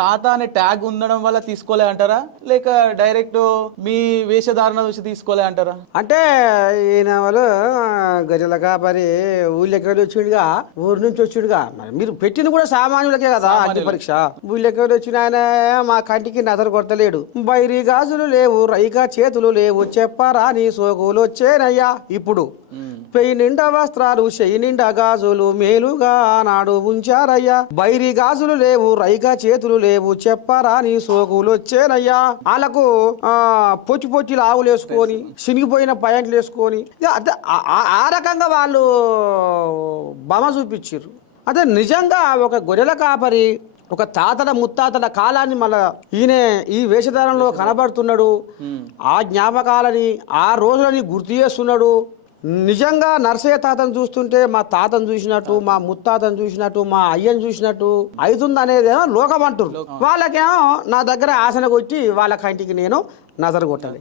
తాత అనే ట్యాగ్ ఉండడం వల్ల తీసుకోలే అంటారా లేక డైరెక్ట్ మీ వేషధారణ చూసి తీసుకోలే అంటారా? అంటే ఈయన వాళ్ళు గజల కాపరి ఊళ్ళెక్కడ వచ్చిండుగా, ఊరు నుంచి వచ్చిండుగా. మరి మీరు పెట్టింది కూడా సామాన్యులకే కదా అగ్ని పరీక్ష. ఊళ్ళెక్కడ వచ్చిన ఆయన మా కంటికి నజరు కొడతలేడు. బైరి గాజులు లేవు, రైగా చేతులు లేవు, చెప్పరా నీ సోకులు వచ్చేనయ్యా. ఇప్పుడు పెయి నిండా వస్త్రాలు, చెయ్యి నిండా గాజులు, మేలుగా ఆనాడు ఉంచారయ్యా. బైరి గాజులు లేవు, రైగా చేతులు లేవు, చెప్పరా నీ సోకులు వచ్చేనయ్యా. వాళ్ళకు పొచ్చి పొచ్చిలు ఆవులు వేసుకొని, సినిగిపోయిన పయాంట్లు వేసుకొని ఆ రకంగా వాళ్ళు బమ చూపించారు. అదే నిజంగా ఒక గొర్రెల కాపరి ఒక తాతల ముత్తాతల కాలాన్ని మళ్ళా ఈయన ఈ వేషధారంలో కనబడుతున్నాడు. ఆ జ్ఞాపకాలని ఆ రోజులని గుర్తు చేస్తున్నాడు. నిజంగా నర్సయ్య తాతను చూస్తుంటే మా తాతను చూసినట్టు, మా ముత్తాతను చూసినట్టు, మా అయ్యను చూసినట్టు అవుతుంది అనేదేమో లోకం అంటారు. వాళ్ళకేమో నా దగ్గర ఆసన కొట్టి వాళ్ళ కంటికి నేను నజర కొట్టాలి.